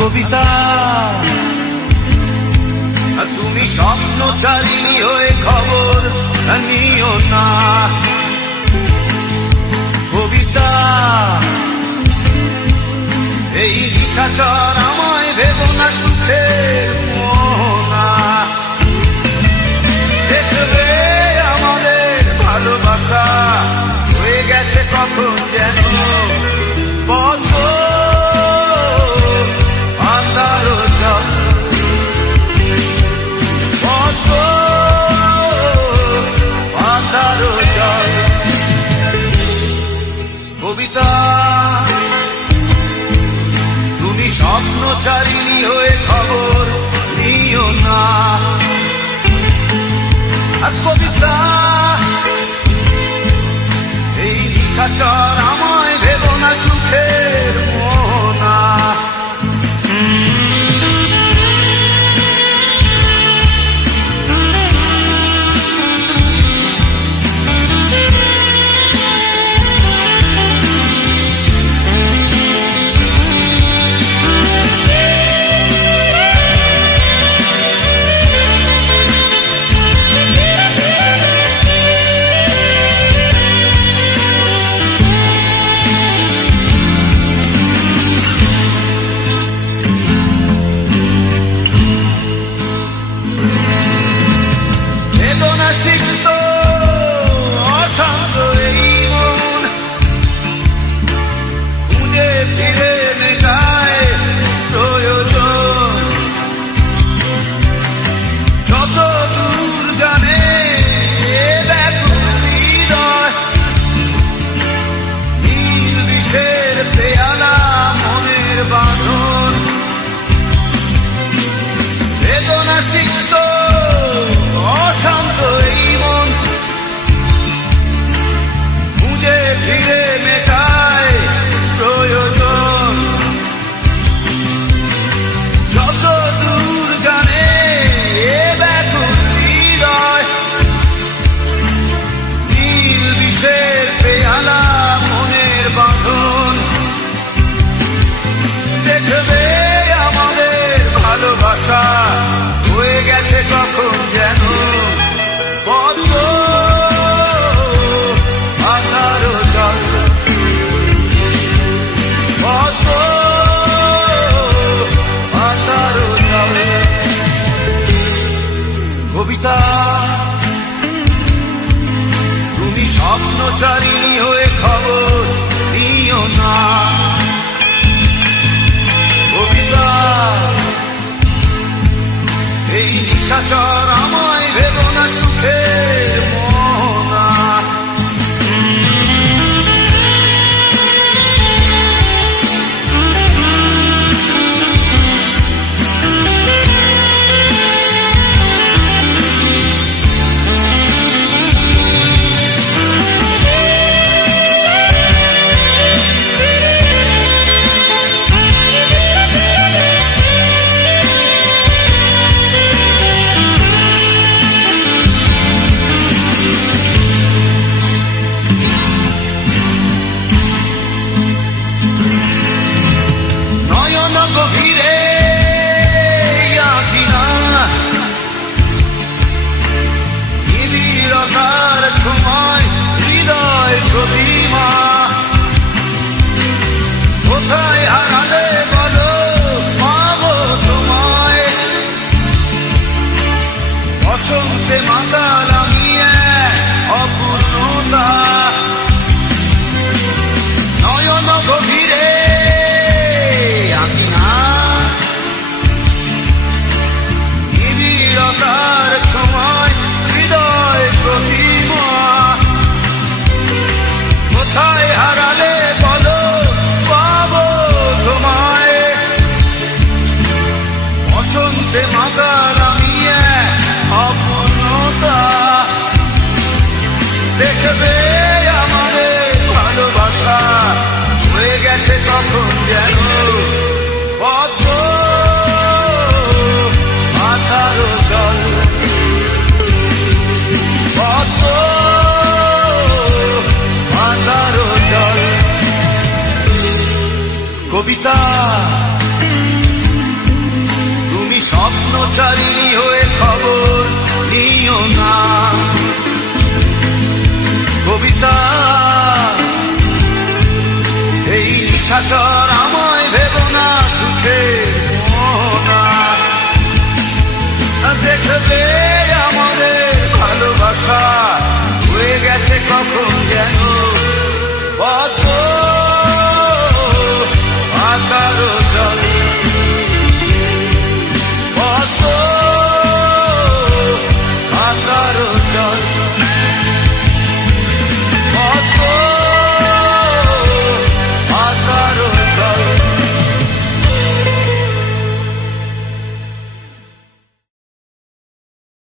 কবিতা তুমি স্বপ্নচারিণী হয়ে খবর নিও না। কবিতা এই নিশাচর আমায় ভেবো না সুখের মোহনা। দেখবে আমাদের ভালোবাসা হয়ে গেছে কখন যেন পথ আন্ধার জল, পথ আন্ধার জল। কবিতা তুমি স্বপ্নচারিণী হয়ে খবর নিও না। আর কবিতা এই নিশাচর আমায় ভেবো না সুখের মোহনা। সিক্ত অশান্ত এই মন খুঁজে ফিরে মেটায় প্রয়োজন। যত দূর জানে ব্যাকুল হৃদয়, নীল বিষের পেয়ালা মনের বাঁধন। বেদনা সিক্ত অশান্ত এই মন খুঁজে ফিরে মেটায় প্রয়োজন। যত দূর জানে ব্যাকুল হৃদয়, নীল বিষের পেয়ালা মনের বাঁধন। দেখবে আমাদের ভালোবাসা হয়ে গেছে কখন যেন পদ্ম আধার জল, পদ্ম আধার জল। কবিতা তুমি স্বপ্নচারিণী হয়ে খবর নিও না। কবিতা এই নিশাচর আমায় ভেবো না সুখের মোহনা। গভীরে আঁকিনা নিবিড়তার ছোঁয়ায় হৃদয় প্রতিমা। কোথায় হারালে বলো পাবো তোমায়, বসন্তে মাতাল আমি অপূর্ণতা।